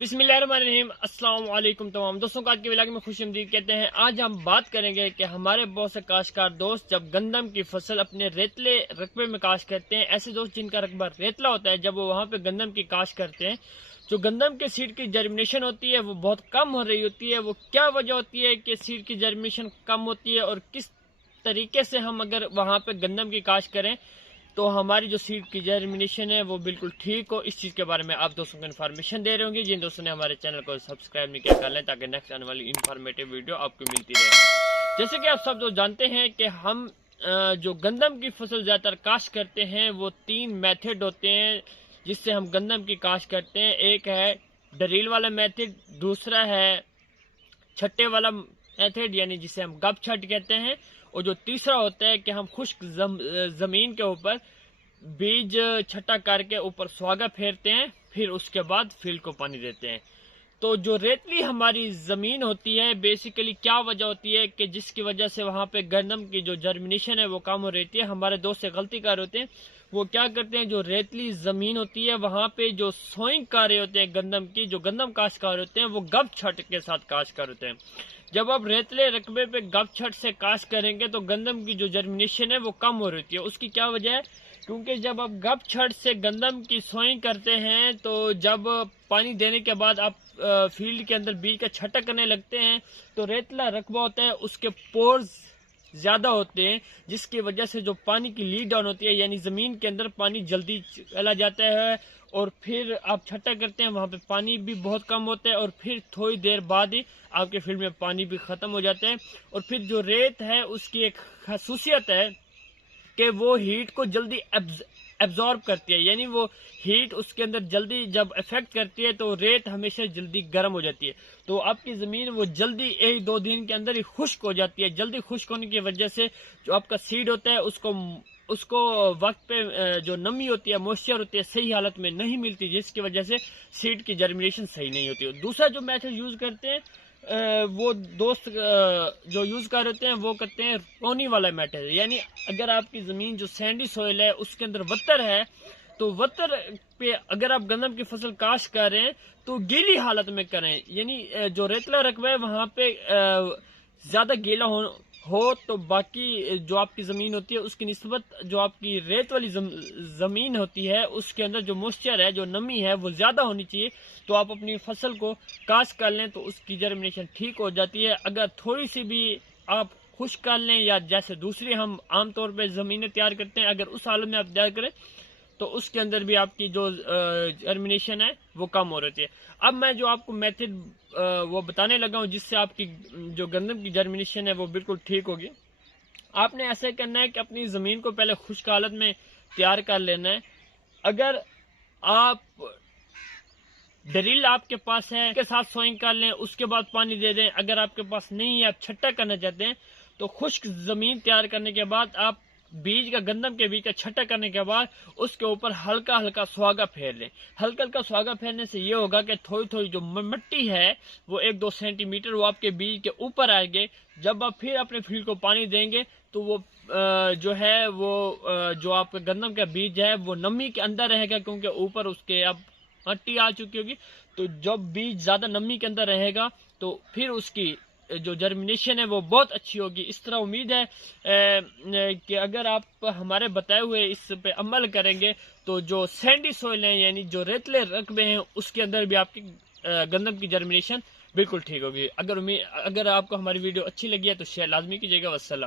بسم اللہ الرحمن الرحیم۔ السلام علیکم تمام دوستوں کو آج کے ولاگ میں خوش آمدید کہتے ہیں۔ آج ہم بات کریں گے کہ ہمارے بہت سے کاشتکار دوست جب گندم کی فصل اپنے ریتلے رقبے میں کاشت کرتے ہیں، ایسے دوست جن کا رقبہ ریتلا ہوتا ہے، جب وہ وہاں پہ گندم کی کاشت کرتے ہیں، جو گندم کے سیڈ کی جرمینیشن ہوتی ہے وہ بہت کم ہو رہی ہوتی ہے۔ وہ کیا وجہ ہوتی ہے کہ سیڈ کی جرمینیشن کم ہوتی ہے، اور کس طریقے سے ہم اگر وہاں پہ گندم کی کاشت کریں تو ہماری جو سیڈ کی جرمینیشن ہے وہ بالکل ٹھیک ہو، اس چیز کے بارے میں آپ دوستوں کو انفارمیشن دے رہے ہوں گے۔ جن دوستوں نے ہمارے چینل کو سبسکرائب نہیں کیا کر لیں تاکہ نیکسٹ آنے والی انفارمیٹیو ویڈیو آپ کو ملتی رہے۔ جیسے کہ آپ سب جو جانتے ہیں کہ ہم جو گندم کی فصل زیادہ تر کاشت کرتے ہیں وہ 3 میتھڈ ہوتے ہیں جس سے ہم گندم کی کاشت کرتے ہیں۔ ایک ہے ڈریل والا میتھڈ، دوسرا ہے چھٹے والا میتھڈ یعنی جسے ہم گپ چھٹ کہتے ہیں، اور جو تیسرا ہوتا ہے کہ ہم خشک زمین کے اوپر بیج چھٹا کر کے اوپر سواگا پھیرتے ہیں، پھر اس کے بعد فیلڈ کو پانی دیتے ہیں۔ تو جو ریتلی ہماری زمین ہوتی ہے، بیسیکلی کیا وجہ ہوتی ہے کہ جس کی وجہ سے وہاں پہ گندم کی جو جرمینیشن ہے وہ کم ہو رہتی ہے۔ ہمارے دوست سے غلطی کر ہوتے ہیں، وہ کیا کرتے ہیں، جو ریتلی زمین ہوتی ہے وہاں پہ جو سوئنگ کر رہے ہوتے ہیں گندم کی، جو گندم کاشتکار ہوتے ہیں وہ گپ چھٹ کے ساتھ کاشت ہوتے ہیں۔ جب آپ ریتلے رقبے پہ گپ چھٹ سے کاشت کریں گے تو گندم کی جو جرمینیشن ہے وہ کم ہو رہی ہے۔ اس کی کیا وجہ ہے؟ کیونکہ جب آپ گپ چھٹ سے گندم کی سوئنگ کرتے ہیں تو جب پانی دینے کے بعد آپ فیلڈ کے اندر بیج کا چھٹا کرنے لگتے ہیں تو ریتلا رقبہ ہوتا ہے، اس کے پورز زیادہ ہوتے ہیں، جس کی وجہ سے جو پانی کی لیڈ ڈاؤن ہوتی ہے یعنی زمین کے اندر پانی جلدی چلا جاتا ہے، اور پھر آپ چھٹا کرتے ہیں وہاں پہ پانی بھی بہت کم ہوتا ہے، اور پھر تھوڑی دیر بعد ہی آپ کے فیلڈ میں پانی بھی ختم ہو جاتا ہے۔ اور پھر جو ریت ہے اس کی ایک خصوصیت ہے کہ وہ ہیٹ کو جلدی ایبزارب کرتی ہے، یعنی وہ ہیٹ اس کے اندر جلدی جب افیکٹ کرتی ہے تو ریت ہمیشہ جلدی گرم ہو جاتی ہے، تو آپ کی زمین وہ جلدی 1-2 دن کے اندر ہی خشک ہو جاتی ہے۔ جلدی خشک ہونے کی وجہ سے جو آپ کا سیڈ ہوتا ہے اس کو وقت پہ جو نمی ہوتی ہے، موئسچر ہوتی ہے، صحیح حالت میں نہیں ملتی، جس کی وجہ سے سیڈ کی جرمینیشن صحیح نہیں ہوتی۔ دوسرا جو میتھڈ یوز کرتے ہیں وہ دوست جو یوز کر رہے ہیں وہ کرتے ہیں رونی والا میٹر، یعنی اگر آپ کی زمین جو سینڈی سوئل ہے اس کے اندر وتر ہے تو وتر پہ اگر آپ گندم کی فصل کاشت کر رہے ہیں تو گیلی حالت میں کریں، یعنی جو ریتلا رقبہ ہے وہاں پہ زیادہ گیلا ہو تو باقی جو آپ کی زمین ہوتی ہے اس کی نسبت جو آپ کی ریت والی زمین ہوتی ہے اس کے اندر جو موئسچر ہے، جو نمی ہے وہ زیادہ ہونی چاہیے، تو آپ اپنی فصل کو کاشت کر لیں تو اس کی جرمینیشن ٹھیک ہو جاتی ہے۔ اگر تھوڑی سی بھی آپ خشک کر لیں یا جیسے دوسری ہم عام طور پہ زمینیں تیار کرتے ہیں، اگر اس حالت میں آپ تیار کریں تو اس کے اندر بھی آپ کی جو جرمینیشن ہے وہ کم ہو رہی ہے۔ اب میں جو آپ کو میتھڈ وہ بتانے لگا ہوں جس سے آپ کی جو گندم کی جرمینیشن ہے وہ بالکل ٹھیک ہوگی۔ آپ نے ایسے کرنا ہے کہ اپنی زمین کو پہلے خشک حالت میں تیار کر لینا ہے۔ اگر آپ ڈرل آپ کے پاس ہے کے ساتھ سوئنگ کر لیں، اس کے بعد پانی دے دیں۔ اگر آپ کے پاس نہیں ہے، آپ چھٹا کرنا چاہتے ہیں تو خشک زمین تیار کرنے کے بعد آپ گندم کے بیج کا چھٹا کرنے کے بعد اس کے اوپر ہلکا ہلکا سواگا پھیر لیں۔ ہلکا ہلکا سواگا پھیرنے سے یہ ہوگا کہ تھوڑی تھوڑی جو مٹی ہے وہ 1-2 سینٹی میٹر وہ آپ کے بیج کے اوپر آئے گے۔ جب آپ پھر اپنے فیلڈ کو پانی دیں گے تو وہ جو ہے وہ جو آپ کا گندم کا بیج ہے وہ نمی کے اندر رہے گا، کیونکہ اوپر اس کے اب مٹی آ چکی ہوگی، تو جب بیج زیادہ نمی کے اندر رہے گا تو پھر اس کی جو جرمینیشن ہے وہ بہت اچھی ہوگی۔ اس طرح امید ہے کہ اگر آپ ہمارے بتائے ہوئے اس پہ عمل کریں گے تو جو سینڈی سوئل ہیں یعنی جو ریتلے رقبے ہیں اس کے اندر بھی آپ کی گندم کی جرمینیشن بالکل ٹھیک ہوگی۔ اگر آپ کو ہماری ویڈیو اچھی لگی ہے تو شیئر لازمی کیجیے گا۔ والسلام۔